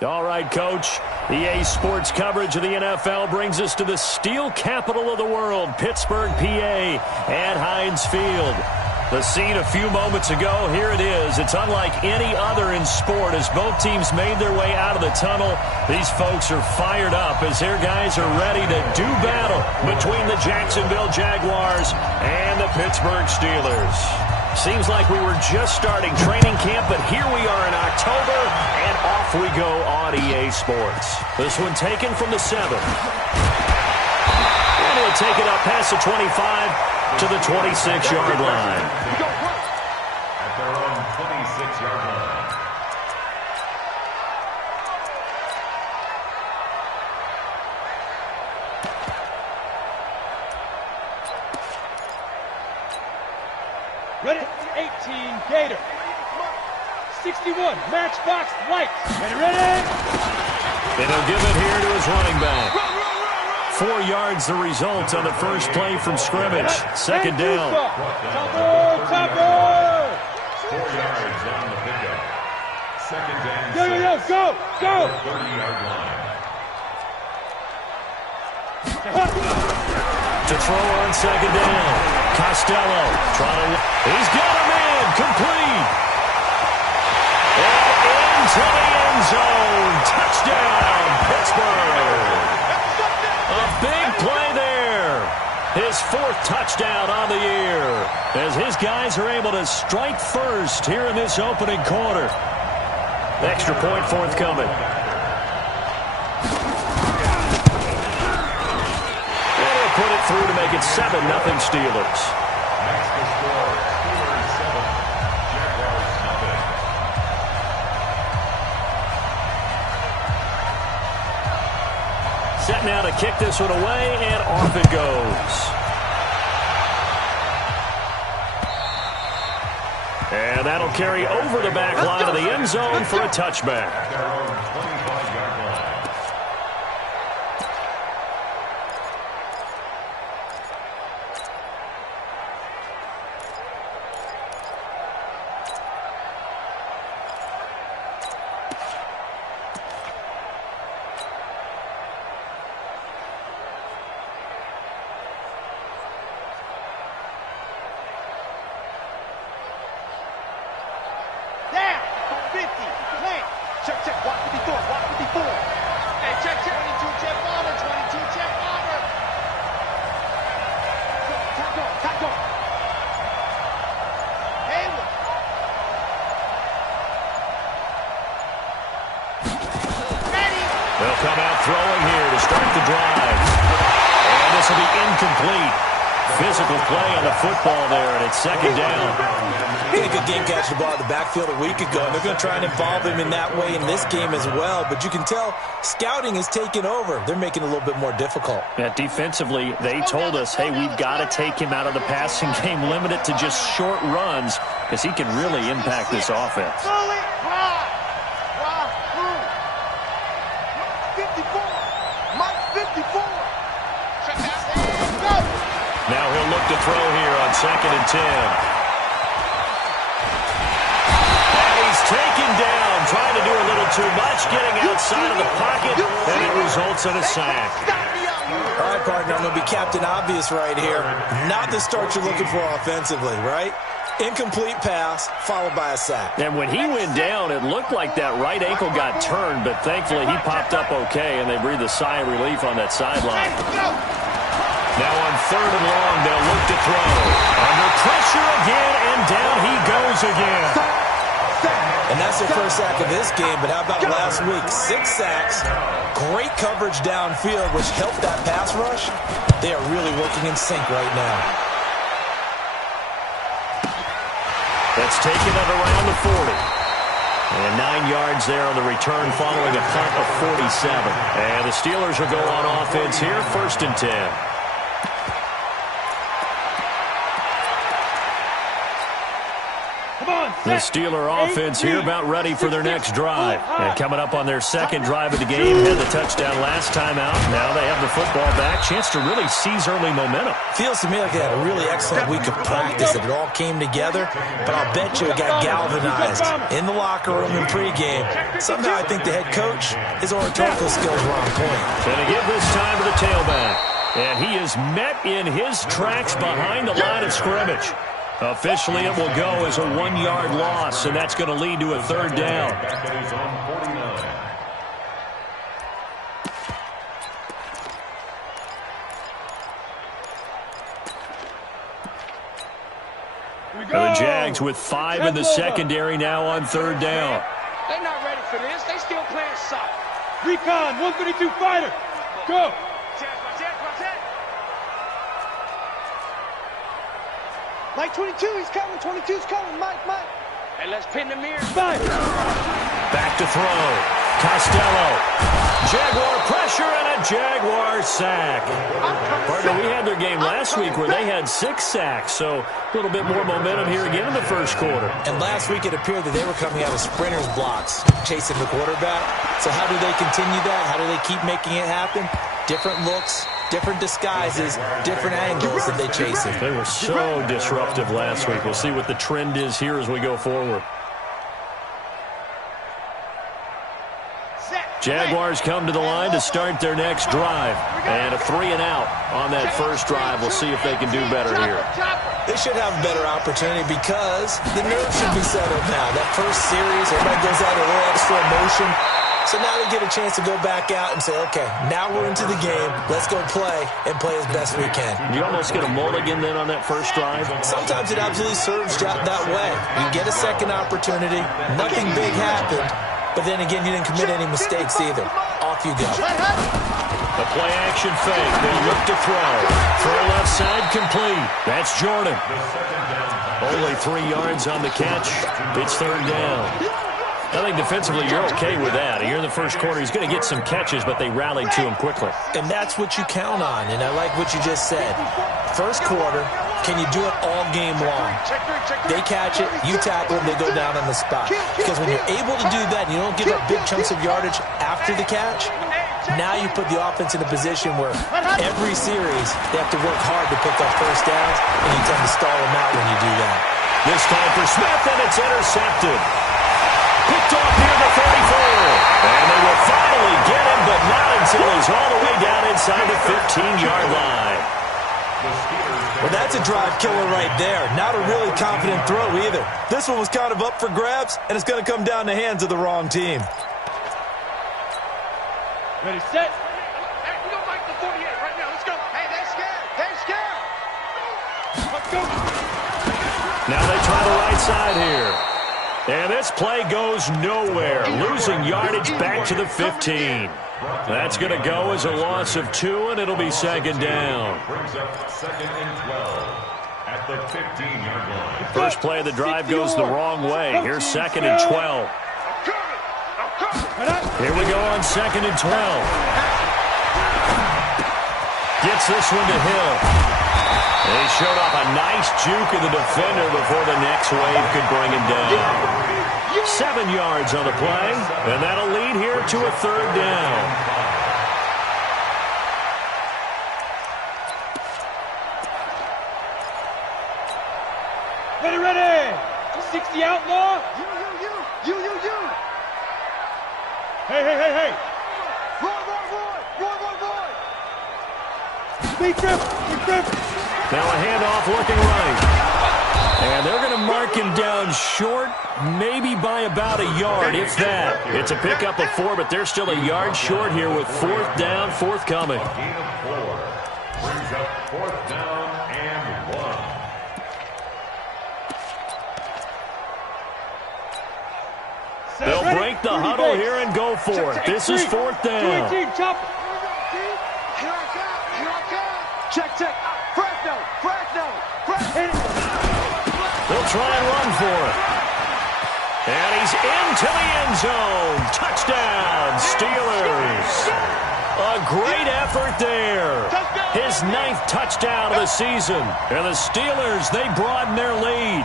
All right, Coach. EA Sports coverage of the NFL brings us to the steel capital of the world, Pittsburgh, PA, at Heinz Field. The scene a few moments ago, here it is. It's unlike any other in sport as both teams made their way out of the tunnel. These folks are fired up as their guys are ready to do battle between the Jacksonville Jaguars and the Pittsburgh Steelers. Seems like we were just starting training camp, but here we are in October, and off we go on EA Sports. This one taken from the 7. And he'll take it up past the 25 to the 26-yard line. At their own 26-yard line. Ready, 18, Gator. 61, Matchbox Lights. Ready? And he'll give it here to his running back. 4 yards the result on the first play from scrimmage. Second down. Topper! 4 yards on the pickup. Second down. Go! 30-yard line. To throw on second down. Costello trying to... He's got him in. Complete. And into the end zone. Touchdown, Pittsburgh. A big play there. His 4th touchdown on the year. As his guys are able to strike first here in this opening quarter. Extra point forthcoming. Put it through to make it 7-0 Steelers. Next to score, Steelers 7, Jaguars 0. Set now to kick this one away, and off it goes. And that'll carry over the back line of the end zone for a touchback. At their own 25-yard line. They'll come out throwing here to start the drive. And this will be incomplete. Physical play on the football there, and it's second down. He had a good game catching the ball in the backfield a week ago, and they're going to try and involve him in that way in this game as well. But you can tell scouting is taking over. They're making it a little bit more difficult. Yeah, defensively, they told us, hey, we've got to take him out of the passing game, limit it to just short runs, because he can really impact this offense. Now he'll look to throw here on 2nd and 10. And he's taken down, trying to do a little too much, getting outside of the pocket, and it results in a sack. All right, partner, I'm going to be Captain Obvious right here. Not the start you're looking for offensively, right? Incomplete pass, followed by a sack. And when he went down, it looked like that right ankle got turned, but thankfully he popped up okay, and they breathed a sigh of relief on that sideline. Now on 3rd and long, they'll look to throw. Under pressure again, and down he goes again. And that's their first sack of this game, but how about last week? 6 sacks, great coverage downfield, which helped that pass rush. They are really working in sync right now. That's taken at around the 40. And 9 yards there on the return following a punt of 47. And the Steelers will go on offense here, 1st and 10. The Steeler offense here about ready for their next drive. And coming up on their second drive of the game, had the touchdown last time out. Now they have the football back. Chance to really seize early momentum. Feels to me like they had a really excellent week of practice, and it all came together. But I'll bet you it got galvanized in the locker room in pregame. Somehow I think the head coach, his oratorical skills were on point. Going to give this time to the tailback. And he is met in his tracks behind the line of scrimmage. Officially, it will go as a 1-yard loss, and that's going to lead to a third down. The Jags with 5 in the secondary now on third down. They're not ready for this. They still playing soft. Recon, 132 fighter. Go. Mike 22, he's coming. 22's coming. Mike. Hey, let's pin the mirror. Five. Back to throw. Costello. Jaguar pressure and a Jaguar sack. Partner, we had their game last week where they had 6 sacks, so a little bit more momentum here again in the first quarter. And last week it appeared that they were coming out of sprinters blocks, chasing the quarterback. So how do they continue that? How do they keep making it happen? Different looks, different disguises, different angles that they chase it. They were so disruptive last week. We'll see what the trend is here as we go forward. Jaguars come to the line to start their next drive. And a 3 and out on that first drive. We'll see if they can do better here. They should have a better opportunity because the nerves should be settled now. That first series, everybody goes out a little extra emotion. So now they get a chance to go back out and say, okay, now we're into the game. Let's go play and play as best we can. You almost get a mulligan then on that first drive? Sometimes it absolutely serves that way. You get a second opportunity. Nothing big happened. But then again, you didn't commit any mistakes either. Off you go. The play action fake. They look to throw. Throw left side complete. That's Jordan. Only 3 yards on the catch. It's third down. I think defensively you're okay with that. Here in the first quarter, he's going to get some catches, but they rallied to him quickly. And that's what you count on, and I like what you just said. First quarter, can you do it all game long? They catch it, you tackle them, they go down on the spot. Because when you're able to do that and you don't give up big chunks of yardage after the catch, now you put the offense in a position where every series they have to work hard to pick up first downs, and you tend to stall them out when you do that. This time for Smith, and it's intercepted. Picked off near the 34. And they will finally get him, but not until he's all the way down inside the 15-yard line. Well, that's a drive killer right there. Not a really confident throw either. This one was kind of up for grabs, and it's going to come down the hands of the wrong team. Ready, set. Hey, we don't like the 48 right now. Let's go. Hey, they're scared. They're scared. Let's go. Now they try the right side here. And this play goes nowhere. Losing yardage back to the 15. That's going to go as a loss of 2, and it'll be second down. Brings up second and 12 at the 15-yard line. First play of the drive goes the wrong way. Here's second and 12. Here we go on second and 12. Gets this one to Hill. They showed off a nice juke of the defender before the next wave could bring him down. 7 yards on the play, and that'll lead here to a third down. Ready. 60 outlaw. You. Hey. Roy. Big trip. Now a handoff looking right. And they're going to mark him down short, maybe by about a yard, if that. It's a pickup of 4, but they're still a yard short here with fourth down forthcoming. Gain of 4 brings up fourth down and 1. They'll break the huddle here and go for it. This is fourth down. Here I come. Check. Fragno. They'll try and run for it. And he's into the end zone. Touchdown, Steelers. A great effort there. His 9th touchdown of the season. And the Steelers, they broaden their lead.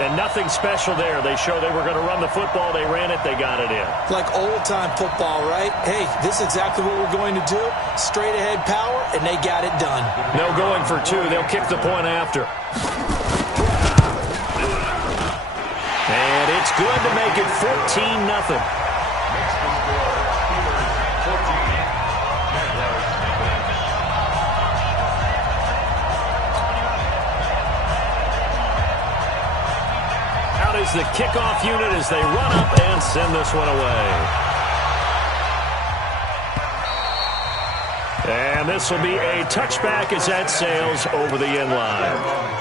And nothing special there. They showed they were going to run the football. They ran it. They got it in. Like old-time football, right? Hey, this is exactly what we're going to do. Straight-ahead power, and they got it done. No going for two. They'll kick the point after. And it's good to make it 14-0. Is the kickoff unit as they run up and send this one away. And this will be a touchback as that sails over the end line.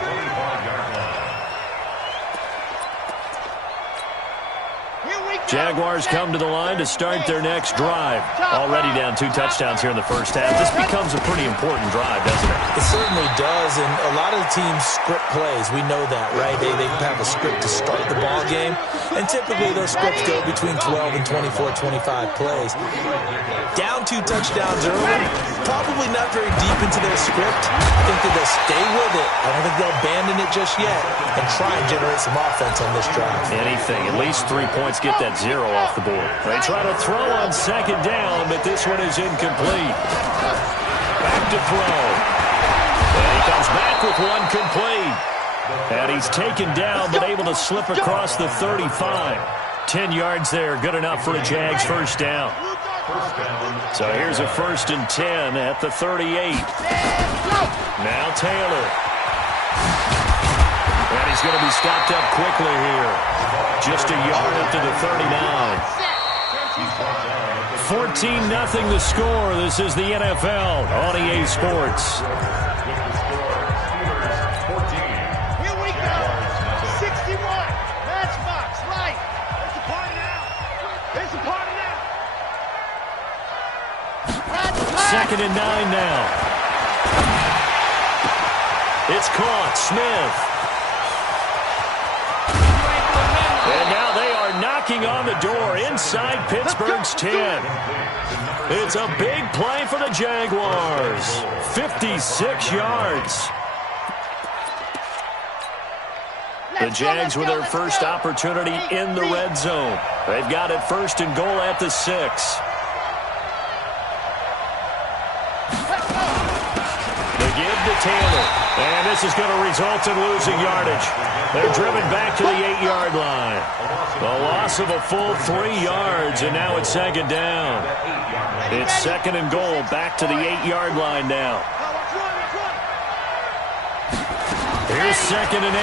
Jaguars come to the line to start their next drive. Already down 2 touchdowns here in the first half. This becomes a pretty important drive, doesn't it? It certainly does, and a lot of the teams script plays. We know that, right? They have a script to start the ball game, and typically those scripts go between 12 and 24, 25 plays. Down 2 touchdowns early, probably not very deep into their script. I think that they'll stay with it. I don't think they'll abandon it just yet and try and generate some offense on this drive. Anything, at least 3 points, get that 0 off the board. They try to throw on second down, but this one is incomplete. Back to throw. And he comes back with one complete. And he's taken down, but able to slip across the 35. 10 yards there, good enough for a Jags first down. So here's a 1st and 10 at the 38. Now Taylor. And he's going to be stopped up quickly here. Just a yard up to the 39. 14-0 the score. This is the NFL on EA Sports. Here we go. 61. Matchbox. Right. There's the party now. There's the party now. 2nd and 9 now. It's caught. Smith. And now they are knocking on the door inside Pittsburgh's 10. It's a big play for the Jaguars. 56 yards. The Jags with their first opportunity in the red zone. They've got it 1st and goal at the 6. The give to Taylor. And this is going to result in losing yardage. They're driven back to the 8-yard line. The loss of a full 3 yards, and now it's 2nd down. It's 2nd and goal, back to the 8-yard line now. Here's 2nd and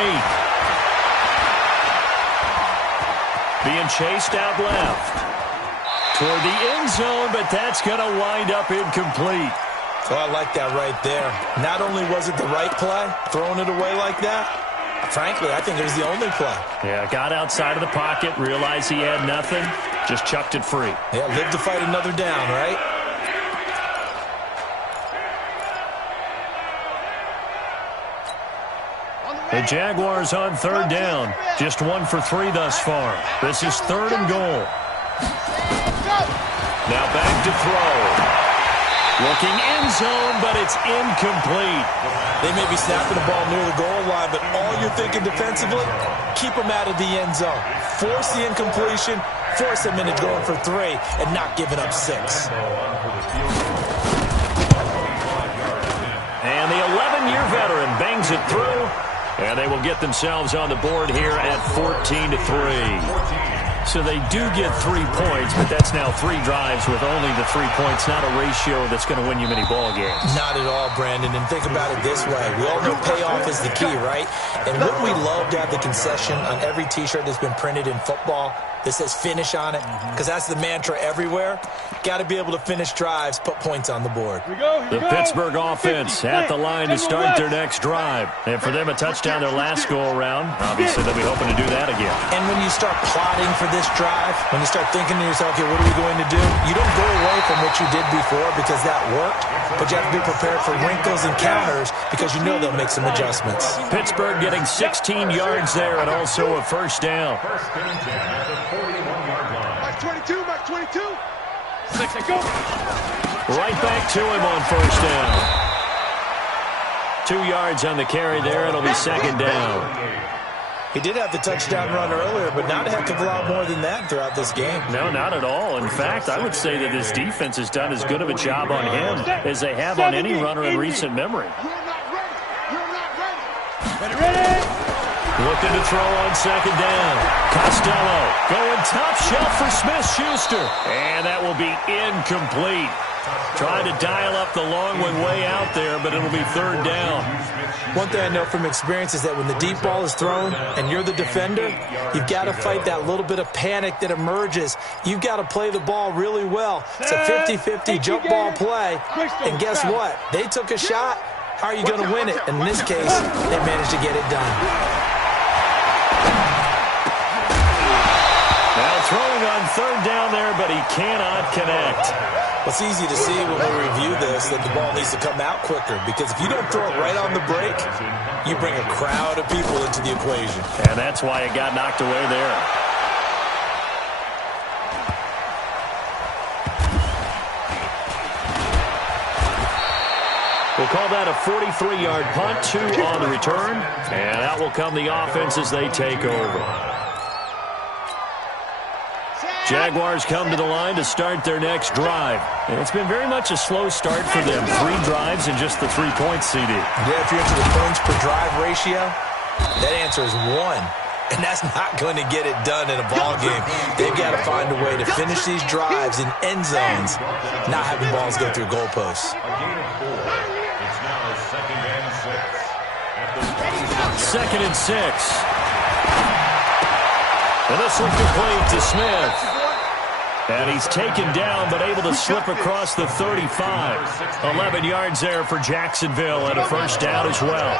8. Being chased out left. Toward the end zone, but that's going to wind up incomplete. Oh, I like that right there. Not only was it the right play, throwing it away like that, frankly, I think it was the only play. Yeah, got outside of the pocket, realized he had nothing, just chucked it free. Yeah, live to fight another down, right? The Jaguars on 3rd down. Just 1 for 3 thus far. This is 3rd and goal. Now back to throw. Looking end zone, but it's incomplete. They may be snapping the ball near the goal line, but all you're thinking defensively, keep them out of the end zone. Force the incompletion, force them into going for 3, and not giving up 6. And the 11-year veteran bangs it through, and they will get themselves on the board here at 14-3. So they do get 3 points, but that's now 3 drives with only the 3 points, not a ratio that's going to win you many ball games. Not at all, Brandon, and think about it this way. We all know payoff is the key, right? And wouldn't we love to have the concession on every T-shirt that's been printed in football that says finish on it? Because that's the mantra everywhere. Got to be able to finish drives, put points on the board. The Pittsburgh offense at the line to start their next drive. And for them, a touchdown their last go-around. Obviously, they'll be hoping to do that again. And when you start plotting for this drive, when you start thinking to yourself, okay, what are we going to do? You don't go away from what you did before because that worked, but you have to be prepared for wrinkles and counters because you know they'll make some adjustments. Pittsburgh getting 16 yards there and also a 1st down. Mark 22, Mark 22. 6 and go. Right back to him on 1st down. 2 yards on the carry there. It'll be 2nd down. He did have the touchdown run earlier, but not a heck of a lot more than that throughout this game. No, not at all. In fact, I would say that this defense has done as good of a job on him as they have on any runner in recent memory. Looking to throw on second down. Costello going top shelf for Smith-Schuster. And that will be incomplete. Trying to dial up the long one way out there, but it'll be third down. One thing I know from experience is that when the deep ball is thrown and you're the defender, you've got to fight that little bit of panic that emerges. You've got to play the ball really well. It's a 50-50 jump ball play. And guess what? They took a shot. How are you going to win it? In this case, they managed to get it done. Now throwing on third down there, but he cannot connect. Well, it's easy to see when we review this that the ball needs to come out quicker, because if you don't throw it right on the break, you bring a crowd of people into the equation. And that's why it got knocked away there. We'll call that a 43-yard punt, 2 on the return. And out will come the offense as they take over. Jaguars come to the line to start their next drive. And it's been very much a slow start for them. 3 drives and just the 3 points, CD. Yeah, if you're into the points per drive ratio, that answer is 1. And that's not going to get it done in a ball game. They've got to find a way to finish these drives in end zones, not having balls go through goalposts. A gain of 4. It's now second and 6. Second and 6. And this one complete to Smith. And he's taken down, but able to slip across the 35. 11 yards there for Jacksonville, and a first down as well.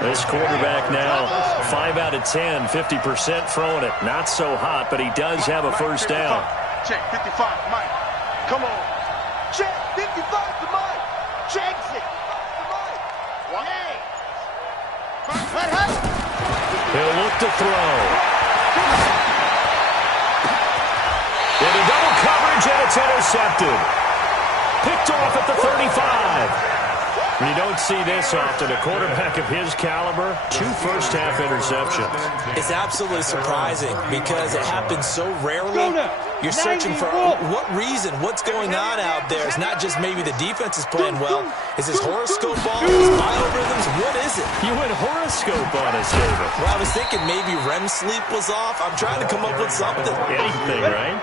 This quarterback now 5 out of 10, 50% throwing it. Not so hot, but he does have a first down. Check 55, Mike. Come on. Check 55 to Mike. Checks it. Mike. He'll look to throw. Into double coverage, and it's intercepted. Picked off at the 35. You don't see this often. A quarterback of his caliber, 2 first-half interceptions. It's absolutely surprising because it happens so rarely. You're searching for what reason, what's going on out there. It's not just maybe the defense is playing well. Is this horoscope ball? Is biorhythms? What is it? You went horoscope on us, David. Well, I was thinking maybe REM sleep was off. I'm trying to come up with something. Anything, right?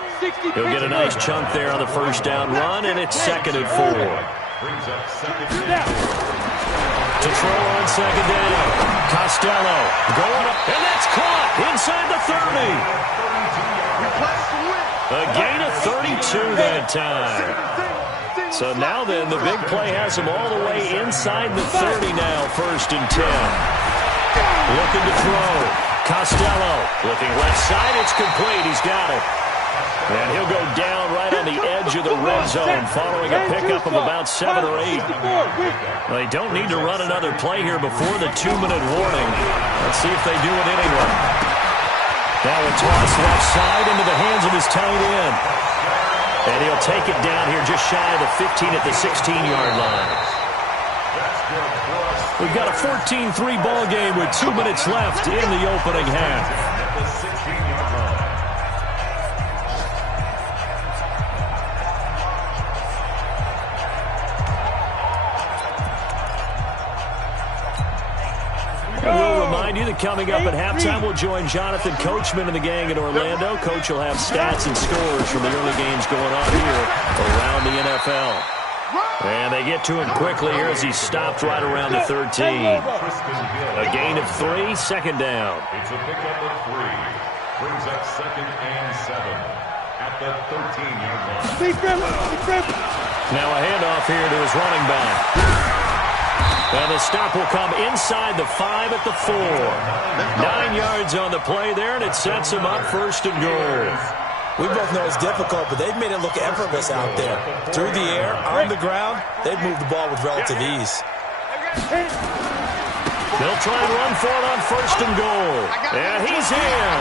He'll get a nice chunk there on the first down run, and it's second and 4. Brings up second down. To throw on second down. Costello going up, and that's caught inside the 30. A gain of 32 that time. So now then, the big play has him all the way inside the 30 now, first and 10. Looking to throw. Costello looking left side. It's complete. He's got it. And he'll go down right on the edge of the red zone following a pickup of about 7 or 8. Well, they don't need to run another play here before the 2-minute warning. Let's see if they do it anyway. Now a toss left side into the hands of his tight end. And he'll take it down here just shy of the 15 at the 16-yard line. We've got a 14-3 ball game with 2 minutes left in the opening half. We'll remind you that coming up at halftime, we'll join Jonathan Coachman and the gang in Orlando. Coach will have stats and scores from the early games going on here around the NFL. And they get to him quickly here as he stopped right around the 13. A gain of 3, second down. It's a pickup of 3. Brings up second and 7 at the 13-yard line. Now a handoff here to his running back. And the stop will come inside the 5 at the 4. 9 yards on the play there, and it sets him up first and goal. We both know it's difficult, but they've made it look effortless out there. Through the air, on the ground, they've moved the ball with relative ease. They'll try and run for it on first and goal. And he's in.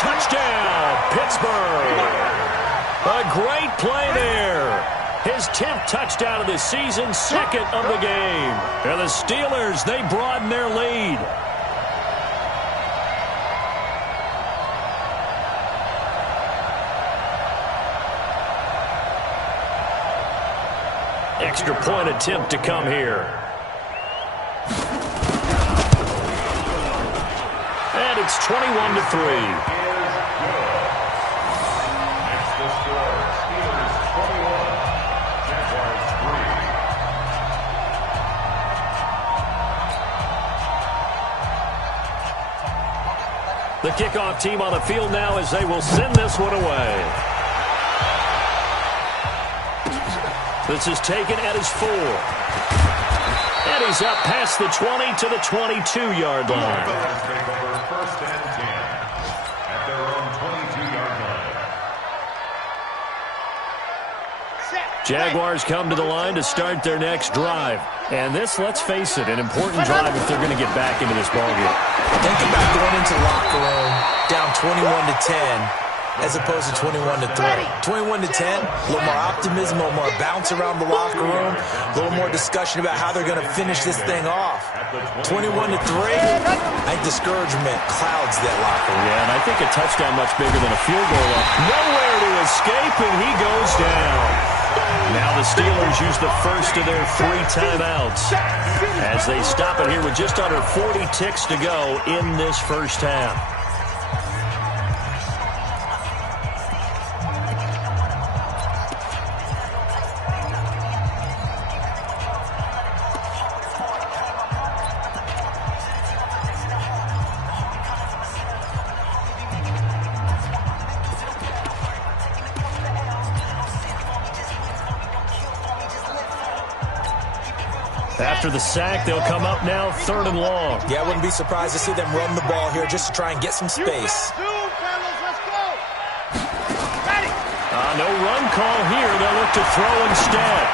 Touchdown, Pittsburgh. A great play there. His 10th touchdown of the season, second of the game. And the Steelers, they broaden their lead. extra point attempt to come here. And it's 21-3. Next the score, Steelers 21, Jaguars 3. The kickoff team on the field now as they will send this one away. This is taken at his 4. And he's up past the 20 to the 22-yard line. Steelers take over 1st and 10 at their own 22-yard line. Jaguars come to the line to start their next drive. And this, let's face it, an important drive if they're going to get back into this ballgame. Think about going into the locker room down 21-10 as opposed to 21-3. 21-10, a little more optimism, a little more bounce around the locker room, a little more discussion about how they're going to finish this thing off. 21-3, I think discouragement clouds that locker room. Yeah, and I think a touchdown much bigger than a field goal. Nowhere to escape, and he goes down. Now the Steelers use the first of their 3 timeouts as they stop it here with just under 40 ticks to go in this first half. After the sack, they'll come up now 3rd and long. Yeah, I wouldn't be surprised to see them run the ball here just to try and get some space. No run call here. They'll look to throw instead.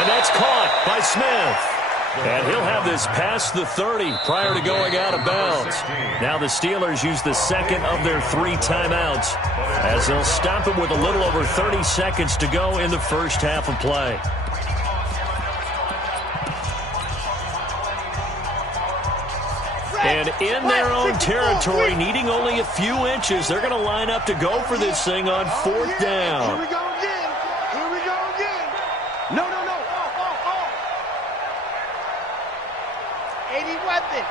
And that's caught by Smith. And he'll have this past the 30 prior to going out of bounds. Now the Steelers use the second of their 3 timeouts as they'll stop it with a little over 30 seconds to go in the first half of play. And in their own territory, needing only a few inches, they're going to line up to go for this thing on 4th down. Here we go again. Here we go again. No. 80 weapon.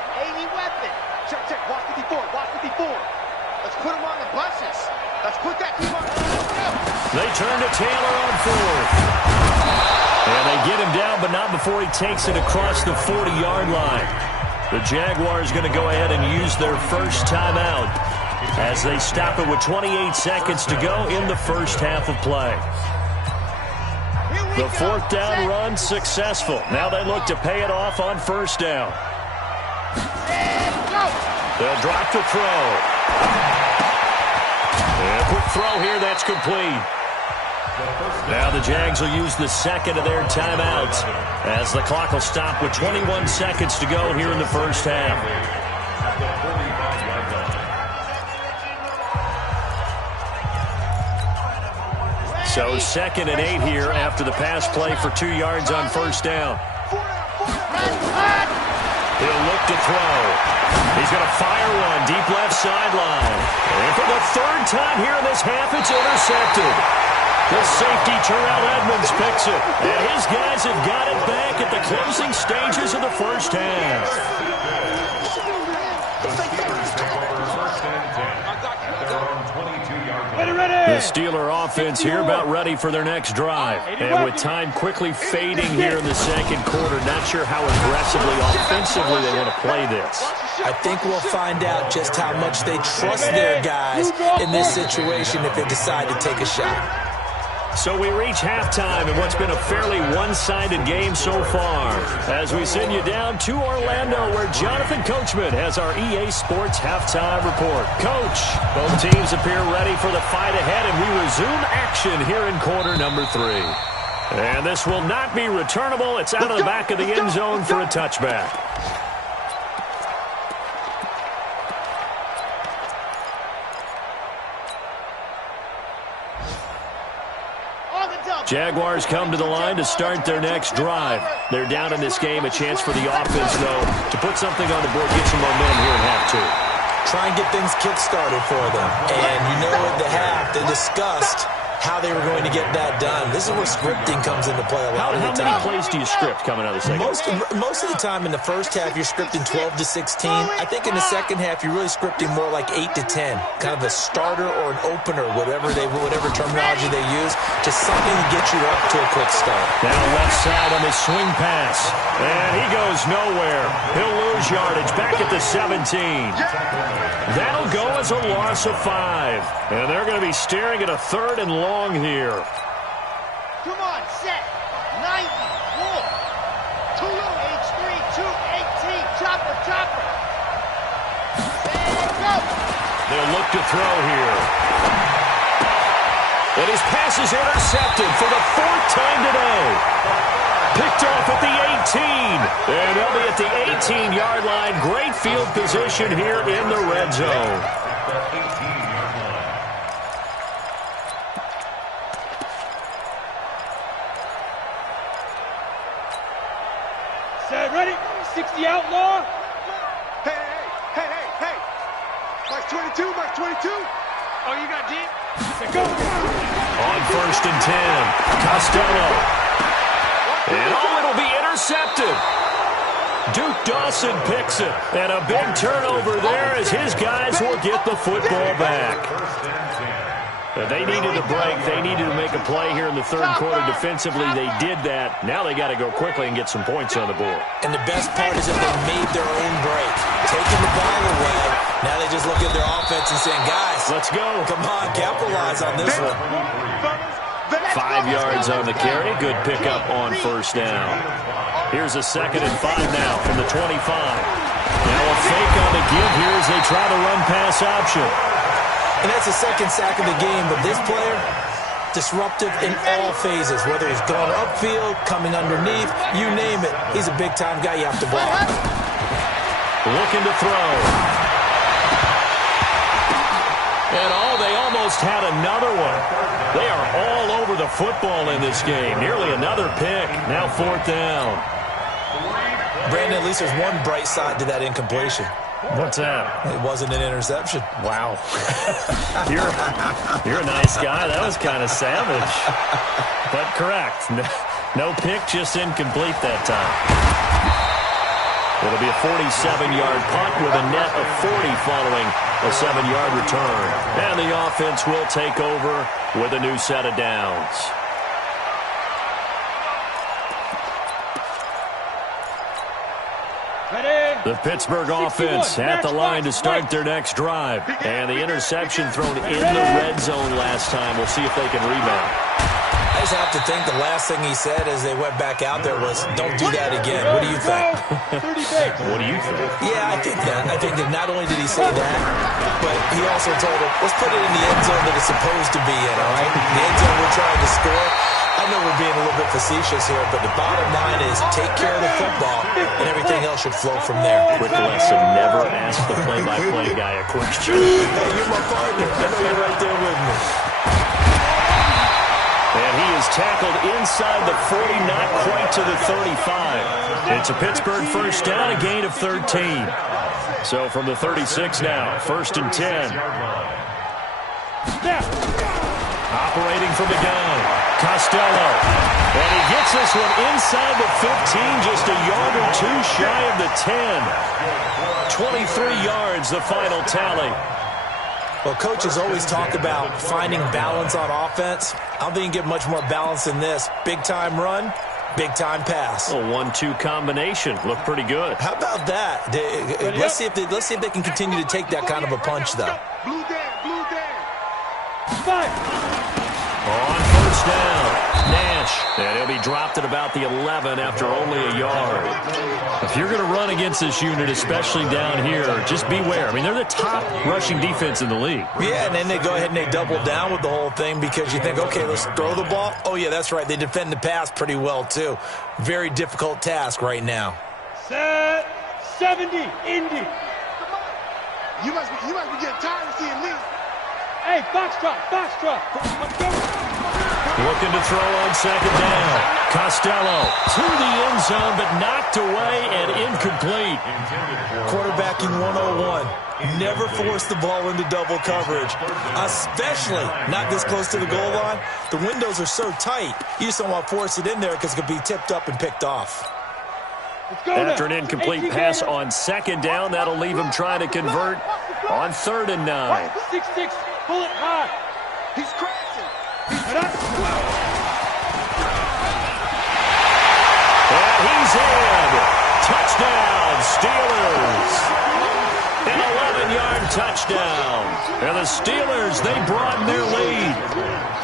Check. Watch 54. Let's put him on the buses. Let's put that team on. They turn to Taylor on 4th. And they get him down, but not before he takes it across the 40-yard line. The Jaguars going to go ahead and use their first timeout as they stop it with 28 seconds to go in the first half of play. The 4th down run successful. Now they look to pay it off on 1st down. They'll drop to throw. And a quick throw here, that's complete. Now the Jags will use the second of their timeouts as the clock will stop with 21 seconds to go here in the first half. So 2nd and 8 here after the pass play for 2 yards on 1st down. He'll look to throw. He's going to fire one deep left sideline. And for the 3rd time here in this half, it's intercepted. The safety, Terrell Edmonds, picks it. And his guys have got it back at the closing stages of the first half. The Steeler offense here about ready for their next drive. And with time quickly fading here in the 2nd quarter, not sure how aggressively, offensively they want to play this. I think we'll find out just how much they trust their guys in this situation if they decide to take a shot. So we reach halftime in what's been a fairly one-sided game so far as we send you down to Orlando where Jonathan Coachman has our EA Sports Halftime Report. Coach, both teams appear ready for the fight ahead, and we resume action here in quarter number 3. And this will not be returnable. It's out of the back of the end zone for a touchback. Jaguars come to the line to start their next drive. They're down in this game. A chance for the offense, though, to put something on the board, get some momentum here in half 2. Try and get things kick-started for them. And you know at the half, they discussed how they were going to get that done. This is where scripting comes into play a lot of the time. How many plays do you script coming out of the second? Most of the time in the first half, you're scripting 12 to 16. I think in the second half, you're really scripting more like 8 to 10. Kind of a starter or an opener, whatever terminology they use. Just something to get you up to a quick start. Now left side on his swing pass. And he goes nowhere. He'll lose yardage back at the 17. That'll go as a loss of 5. And they're going to be staring at a 3rd and long here. Come on, set. 90. Roll. Tulu, H3, 218. Chopper. And go. They'll look to throw here. And his pass is intercepted for the 4th time today. Picked off at the 18. And they'll be at the 18-yard line. Great field position here in the red zone. Set, ready? 60 outlaw. Hey. Mark 22. Oh, you got deep? Go. On 1st and 10, Costello. And it'll be intercepted. Duke Dawson picks it. And a big turnover there as his guys will get the football back. They needed a break. They needed to make a play here in the 3rd quarter defensively. They did that. Now they got to go quickly and get some points on the board. And the best part is that they made their own break. Taking the ball away. Now they just look at their offense and saying, guys, let's go. Come on, capitalize on this one. 5 yards on the carry. Good pickup on 1st down. Here's a 2nd and 5 now from the 25. Now a fake on the give here as they try to run pass option. And that's the 2nd sack of the game, but this player, disruptive in all phases, whether he's going upfield, coming underneath, you name it. He's a big-time guy you have to block. Looking to throw. And they almost had another one. They are all over the football in this game. Nearly another pick. Now 4th down. Brandon, at least there's one bright side to that incompletion. What's that? It wasn't an interception. Wow. You're a nice guy. That was kind of savage. But correct. No pick, just incomplete that time. It'll be a 47-yard punt with a net of 40 following a 7-yard return. And the offense will take over with a new set of downs. The Pittsburgh offense at the line to start their next drive. And the interception thrown in the red zone last time. We'll see if they can rebound. I just have to think the last thing he said as they went back out there was, don't do that again. What do you think? What do you think? Yeah, I think that. I think that not only did he say that, but he also told him, let's put it in the end zone that it's supposed to be in, all right? The end zone we're trying to score. I know we're being a little bit facetious here, but the bottom line is take care of the football, and everything else should flow from there. Quick lesson, never ask the play-by-play guy a question. Hey, you're my partner. I know you're right there with me. And he is tackled inside the 40, not quite to the 35. It's a Pittsburgh 1st down, a gain of 13. So from the 36 now, 1st and 10. Operating from the gun, Costello. And he gets this one inside the 15, just a yard or two shy of the 10. 23 yards, the final tally. Well, coaches always talk about finding balance on offense. I don't think you can get much more balance than this. Big-time run, big-time pass. A 1-2 combination. Looked pretty good. How about that? Let's see if they can continue to take that kind of a punch, though. Blue down. On 1st down, Nash. And he'll be dropped at about the 11 after only a yard. If you're going to run against this unit, especially down here, just beware. I mean, they're the top rushing defense in the league. Yeah, and then they go ahead and they double down with the whole thing because you think, okay, let's throw the ball. Oh, yeah, that's right. They defend the pass pretty well, too. Very difficult task right now. Set 70, Indy. You must be getting tired of seeing me. Hey, Foxtrot. Looking to throw on second down. Costello to the end zone, but knocked away and incomplete. Quarterbacking 101. Never force the ball into double coverage, especially not this close to the goal line. The windows are so tight, you just don't want to force it in there because it could be tipped up and picked off. After an incomplete pass on second down, that'll leave him trying to convert on 3rd and 9. 6-6, pull it high. He's crashing. And he's in. Touchdown, Steelers. An 11-yard touchdown. And the Steelers, they broaden their lead.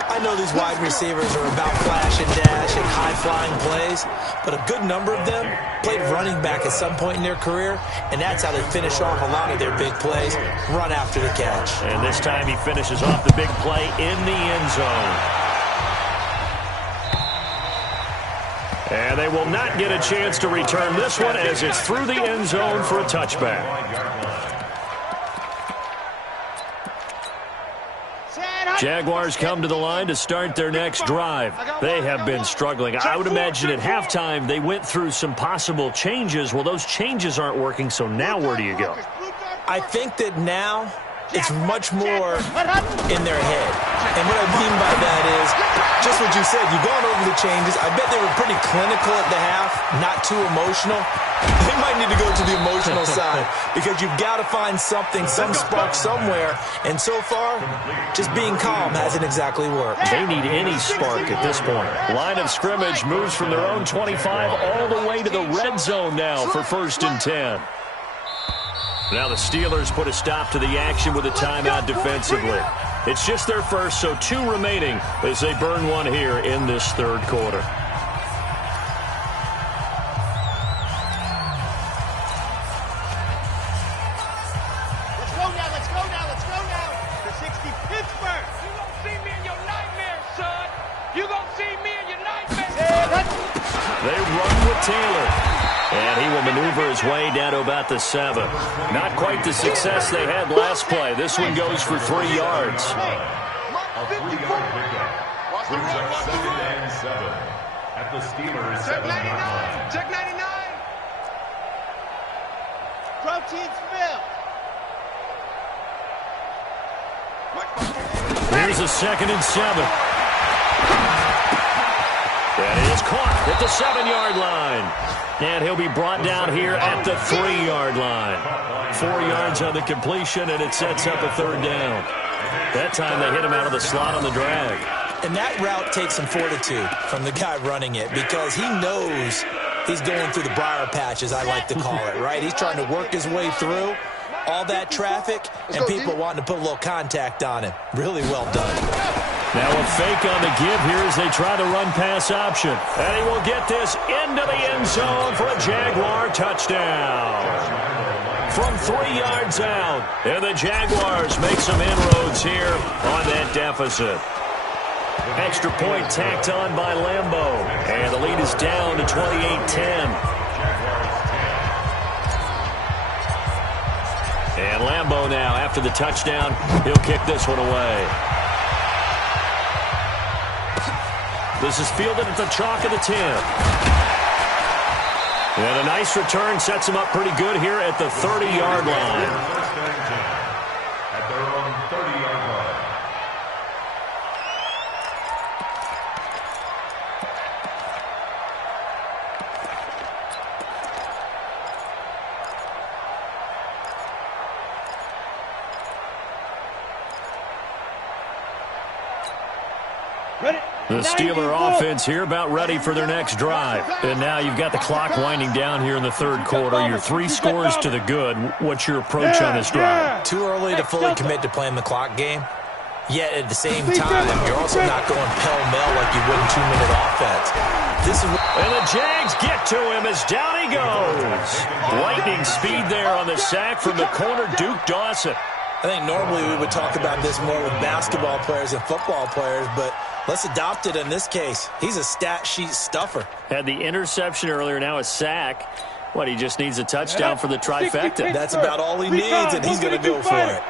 I know these wide receivers are about flash and dash and high-flying plays, but a good number of them played running back at some point in their career, and that's how they finish off a lot of their big plays, run after the catch. And this time he finishes off the big play in the end zone. And they will not get a chance to return this one as it's through the end zone for a touchback. Jaguars come to the line to start their next drive. They have been struggling. I would imagine at halftime they went through some possible changes. Well, those changes aren't working, so now where do you go? I think that now it's much more in their head. And what I mean by that is just what you said. You've gone over the changes. I bet they were pretty clinical at the half, not too emotional. They might need to go to the emotional side because you've got to find something, some spark somewhere. And so far, just being calm hasn't exactly worked. They need any spark at this point. Line of scrimmage moves from their own 25 all the way to the red zone now for 1st and 10. Now the Steelers put a stop to the action with a timeout defensively. It's just their first, so 2 remaining as they burn one here in this 3rd quarter. Let's go now. The 60, Pittsburgh. You gonna see me in your nightmares, son. You gonna see me in your nightmares. They run with Taylor. And he will maneuver his way down to about the 7. Not quite the success they had last play. This one goes for 3 yards. A 3-yard pickup brings up 2nd and 7 at the Steelers' 7-yard line. Check 99. Protein spill. Here's a 2nd and 7. That is caught at the 7-yard line. And he'll be brought down here at the 3-yard line. 4 yards on the completion, and it sets up a 3rd down. That time they hit him out of the slot on the drag. And that route takes some fortitude from the guy running it because he knows he's going through the briar patch, as I like to call it, right? He's trying to work his way through all that traffic and people wanting to put a little contact on him. Really well done. Now a fake on the give here as they try to run pass option. And he will get this into the end zone for a Jaguar touchdown. From 3 yards out. And the Jaguars make some inroads here on that deficit. Extra point tacked on by Lambeau. And the lead is down to 28-10. And Lambeau now, after the touchdown, he'll kick this one away. This is fielded at the chalk of the 10. And a nice return sets him up pretty good here at the 30-yard line. At their own 30-yard line. The Steeler offense here about ready for their next drive. And now you've got the clock winding down here in the 3rd quarter. Your 3 scores to the good. What's your approach on this drive? Too early to fully commit to playing the clock game. Yet at the same time, you're also not going pell-mell like you would in 2-minute offense. And the Jags get to him as down he goes. Lightning speed there on the sack from the corner, Duke Dawson. I think normally we would talk about this more with basketball players and football players, but let's adopt it in this case. He's a stat sheet stuffer. Had the interception earlier, now a sack. What, he just needs a touchdown for the trifecta. That's about all he needs, and he's going to go for it.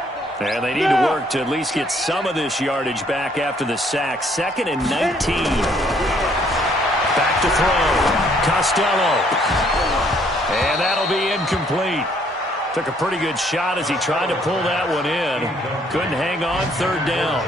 And they need to work to at least get some of this yardage back after the sack. 2nd and 19. Back to throw. Costello. And that'll be incomplete. Took a pretty good shot as he tried to pull that one in. Couldn't hang on. 3rd down.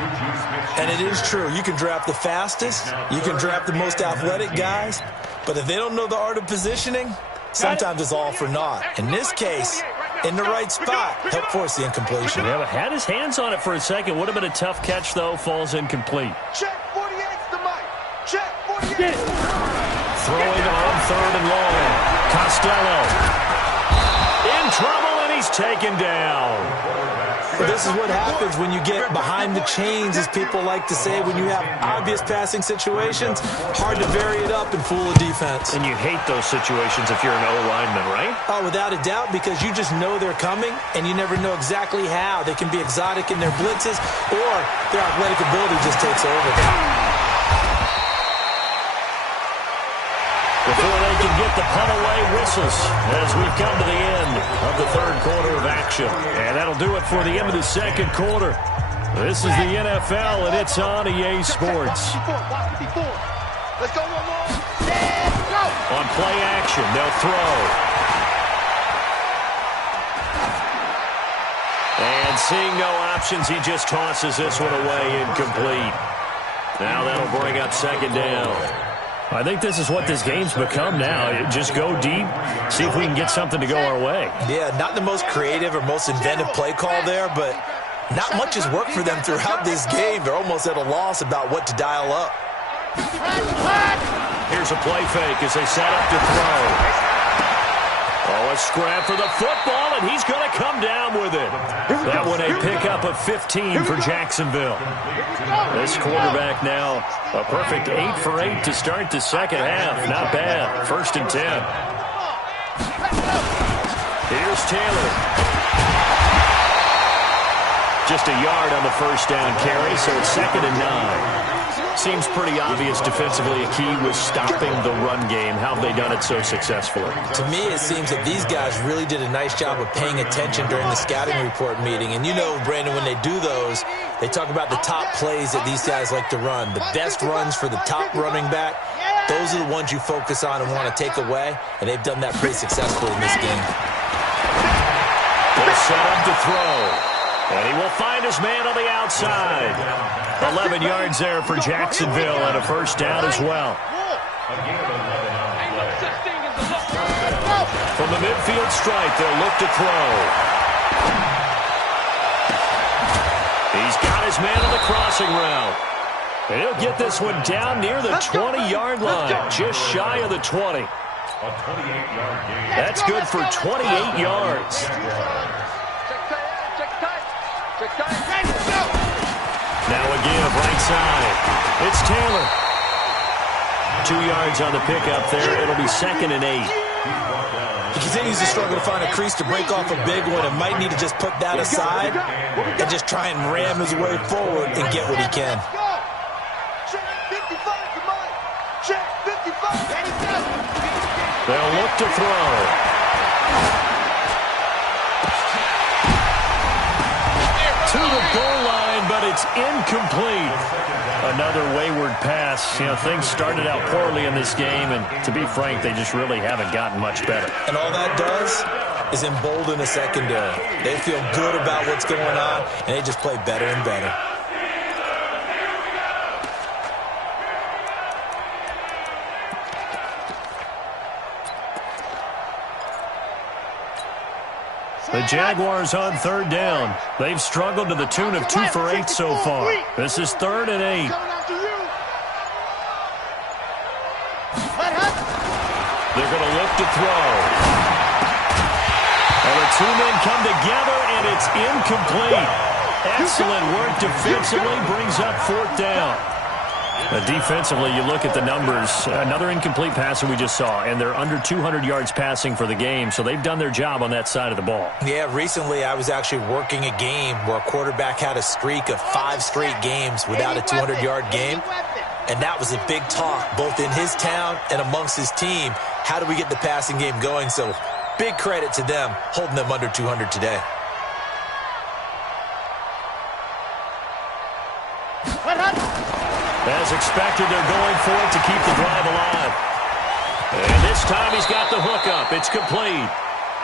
And it is true. You can draft the fastest. You can draft the most athletic guys. But if they don't know the art of positioning, sometimes it's all for naught. In this case, in the right spot, helped force the incompletion. Yeah, had his hands on it for a second. Would have been a tough catch, though. Falls incomplete. Check 48's the mic. Check 48. Throwing on 3rd and long. Costello. In trouble, and he's taken down. But this is what happens when you get behind the chains, as people like to say, when you have obvious passing situations. Hard to vary it up and fool a defense. And you hate those situations if you're an O-lineman, right? Oh, without a doubt, because you just know they're coming, and you never know exactly how. They can be exotic in their blitzes, or their athletic ability just takes over. Before they can get the punt away, whistles as we've come to the end of the 3rd quarter of action. And that'll do it for the end of the 2nd quarter. This is the NFL, and it's on EA Sports. Let's go one more. Let's go. On play action, they'll throw. And seeing no options, he just tosses this one away, incomplete. Now that'll bring up 2nd down. I think this is what this game's become now. Just go deep, see if we can get something to go our way. Yeah, not the most creative or most inventive play call there, but not much has worked for them throughout this game. They're almost at a loss about what to dial up. Here's a play fake as they set up to throw. Oh, a scrap for the football, and he's going to come down with it. That one a pickup of 15 for Jacksonville. This quarterback now a perfect 8 for 8 to start the 2nd half. Not bad. 1st and 10. Here's Taylor. Just a yard on the 1st down carry, so it's 2nd and 9. Seems pretty obvious defensively a key was stopping the run game. How have they done it so successfully? To me, it seems that these guys really did a nice job of paying attention during the scouting report meeting. And you know, Brandon, when they do those, they talk about the top plays that these guys like to run. The best runs for the top running back, those are the ones you focus on and want to take away. And they've done that pretty successfully in this game. They'll set up to throw. And he will find his man on the outside. 11 yards there for Jacksonville and a 1st down as well. From the midfield stripe, they'll look to throw. He's got his man on the crossing route. And he'll get this one down near the 20-yard line, just shy of the 20. That's good for 28 yards. Now a give right side. It's Taylor. 2 yards on the pickup there. It'll be 2nd and 8. He continues to struggle to find a crease to break off a big one and might need to just put that aside and just try and ram his way forward and get what he can. They'll look to throw. To the goal line, but it's incomplete. Another wayward pass. You know, things started out poorly in this game, and to be frank, they just really haven't gotten much better. And all that does is embolden the secondary. They feel good about what's going on, and they just play better and better. The Jaguars on 3rd down. They've struggled to the tune of 2 for 8 so far. This is 3rd and 8. They're going to look to throw. And the 2 men come together, and it's incomplete. Excellent work defensively, brings up 4th down. Defensively, you look at the numbers. Another incomplete pass that we just saw, and they're under 200 yards passing for the game, so they've done their job on that side of the ball. Yeah, recently I was actually working a game where a quarterback had a streak of 5 straight games without a 200-yard game, and that was a big talk both in his town and amongst his team. How do we get the passing game going? So big credit to them holding them under 200 today. As expected, they're going for it to keep the drive alive. And this time he's got the hook up. It's complete.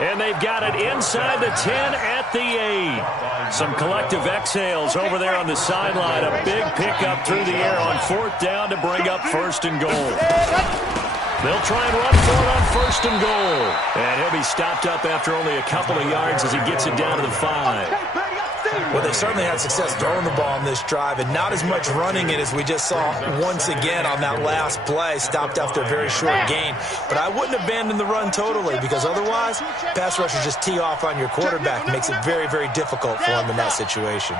And they've got it inside the 10 at the 8. Some collective exhales over there on the sideline. A big pickup through the air on 4th down to bring up 1st and goal. They'll try and run for it on 1st and goal. And he'll be stopped up after only a couple of yards as he gets it down to the 5. Well, they certainly had success throwing the ball on this drive, and not as much running it as we just saw once again on that last play. Stopped after a very short gain. But I wouldn't abandon the run totally, because otherwise, pass rushers just tee off on your quarterback. Makes it very, very difficult for him in that situation.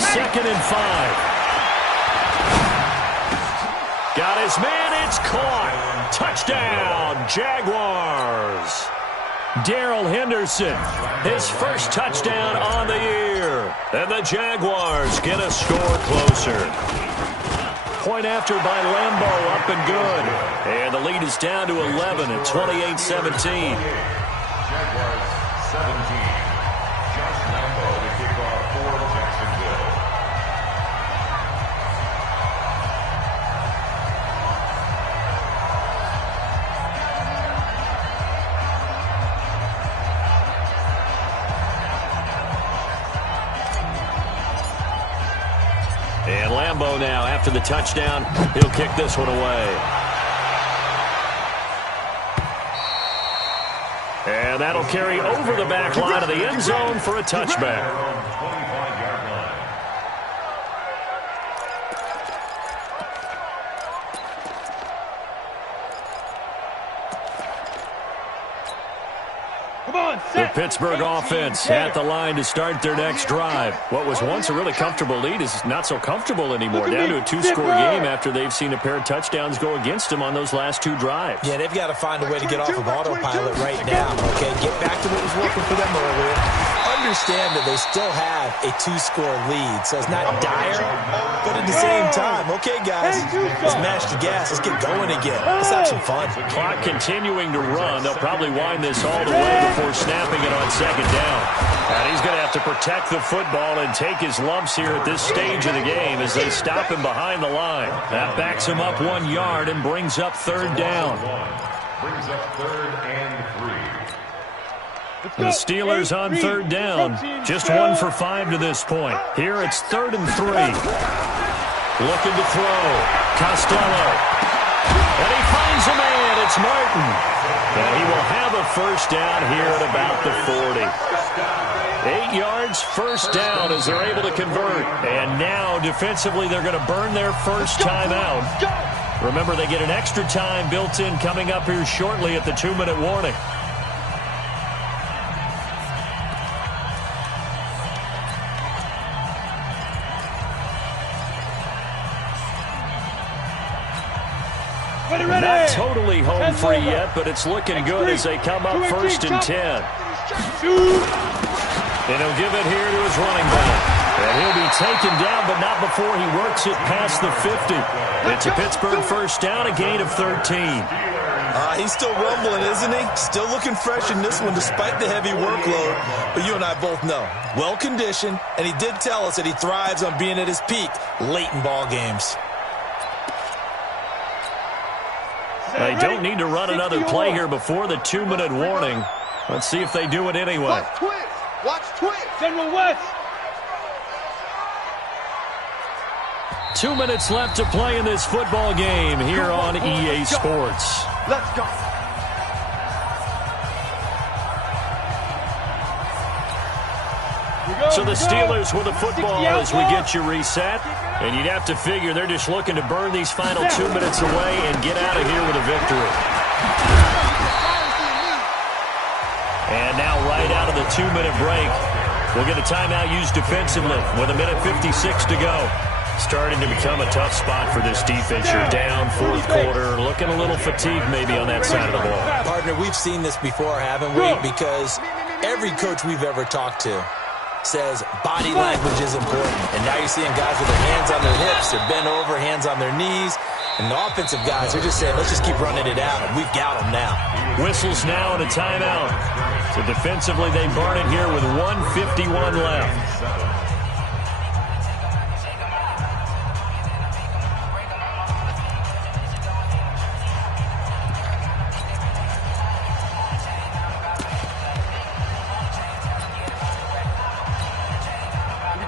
Second and 5. Got his man, it's caught. Touchdown, Jaguars. Darrell Henderson, his first touchdown on the year. And the Jaguars get a score closer. Point after by Lambo, up and good. And the lead is down to 11 at 28-17. Jaguars 17. Josh Lambo to kick off for Jacksonville. And Lambo now, after the touchdown, he'll kick this one away. And that'll carry over the back line of the end zone for a touchback. 25-yard line. The Pittsburgh offense at the line to start their next drive. What was once a really comfortable lead is not so comfortable anymore. Down to a 2-score game after they've seen a pair of touchdowns go against them on those last 2 drives. Yeah, they've got to find a way to get off of autopilot right now, okay? Get back to what was working for them earlier. Understand that they still have a 2-score lead, so it's not dire, but at the same time, okay, guys, let's mash the gas. Let's get going again. Let's have some fun. Clock continuing to run. They'll probably wind this all the way before snapping it on 2nd down. And he's going to have to protect the football and take his lumps here at this stage of the game as they stop him behind the line. That backs him up 1 yard and brings up 3rd down. Brings up 3rd and 3. The Steelers on 3rd down. Just 1 for 5 to this point. Here it's 3rd and 3. Looking to throw. Costello. And he finds a man. It's Martin. And he will have a 1st down here at about the 40. 8 yards, 1st down as they're able to convert. And now defensively they're going to burn their first timeout. Remember, they get an extra time built in coming up here shortly at the 2-minute warning. Not totally home free yet, but it's looking good as they come up 1st and 10. And he'll give it here to his running back. And he'll be taken down, but not before he works it past the 50. It's a Pittsburgh 1st down, a gain of 13. He's still rumbling, isn't he? Still looking fresh in this one despite the heavy workload. But you and I both know, well-conditioned, and he did tell us that he thrives on being at his peak late in ball games. They don't need to run another play here before the 2-minute warning. Let's see if they do it anyway. Watch twist. Watch twist. General West. 2 minutes left to play in this football game here on EA Sports. Let's go. So the Steelers with the football as we get you reset. And you'd have to figure they're just looking to burn these final 2 minutes away and get out of here with a victory. And now right out of the 2-minute break, we'll get a timeout used defensively with 1:56 to go. Starting to become a tough spot for this defense. You're down 4th quarter, looking a little fatigued maybe on that side of the ball. Partner, we've seen this before, haven't we? Because every coach we've ever talked to says body language is important. And now you're seeing guys with their hands on their hips, they're bent over, hands on their knees. And the offensive guys, they're just saying, let's just keep running it out, and we've got them now. Whistles now and a timeout. So defensively, they burn it here with 1:51 left.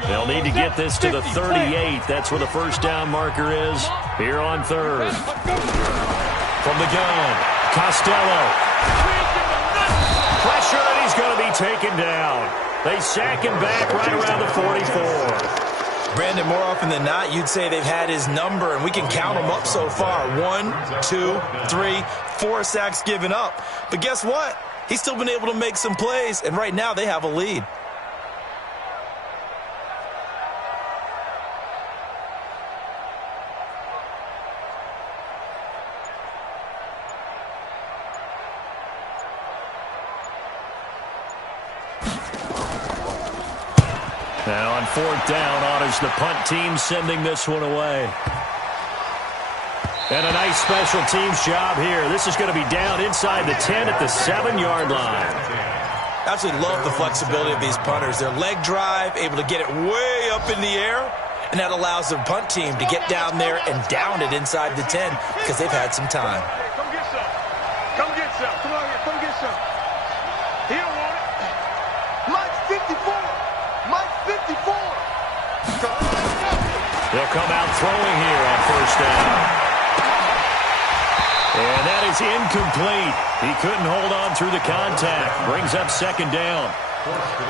They'll need to get this to the 38. That's where the first down marker is here on third. From the gun, Costello. Pressure, and he's going to be taken down. They sack him back right around the 44. Brandon, more often than not, you'd say they've had his number, and we can count them up so far. 1, 2, 3, 4 sacks given up. But guess what? He's still been able to make some plays, and right now they have a lead. Now on fourth down, honors the punt team sending this one away. And a nice special teams job here. This is going to be down inside the 10 at the 7-yard line. Absolutely love the flexibility of these punters. Their leg drive, able to get it way up in the air, and that allows the punt team to get down there and down it inside the 10 because they've had some time. Come get some. Come get some. Come on here. Come get some. He don't want it. Mike's 54. Mike's 54. They'll come out throwing here on first down. And that is incomplete. He couldn't hold on through the contact. Brings up second down.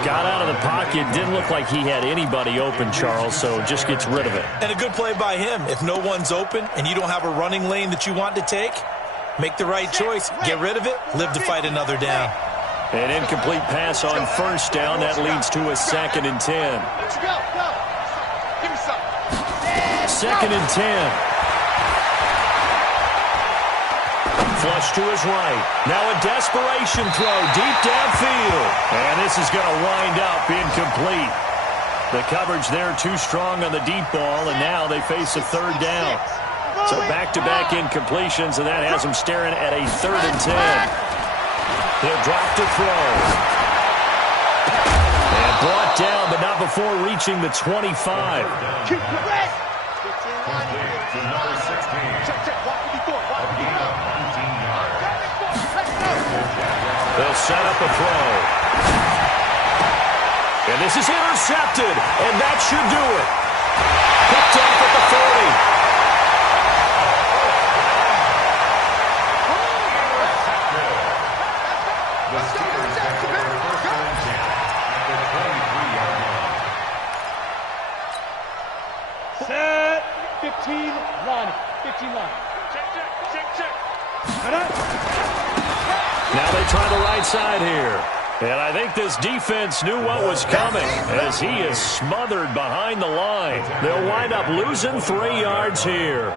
Got out of the pocket. Didn't look like he had anybody open, Charles, so just gets rid of it. And a good play by him. If no one's open and you don't have a running lane that you want to take, make the right choice. Get rid of it. Live to fight another down. An incomplete pass on first down. That leads to a 2nd and 10. Go. Give me some. 2nd and 10. Flush to his right. Now a desperation throw deep downfield. And this is going to wind up incomplete. The coverage there too strong on the deep ball, and now they face a third down. So back-to-back incompletions, and that has them staring at a 3rd and 10. He'll drop to throw. And brought down, but not before reaching the 25. They'll set up a throw. And this is intercepted, and that should do it. Picked off at the 40. The Steelers get their first down at the 23-yard line. Set. 15 line. 15 line. Check. Now they try the right side here. And I think this defense knew what was coming as he is smothered behind the line. They'll wind up losing 3 yards here.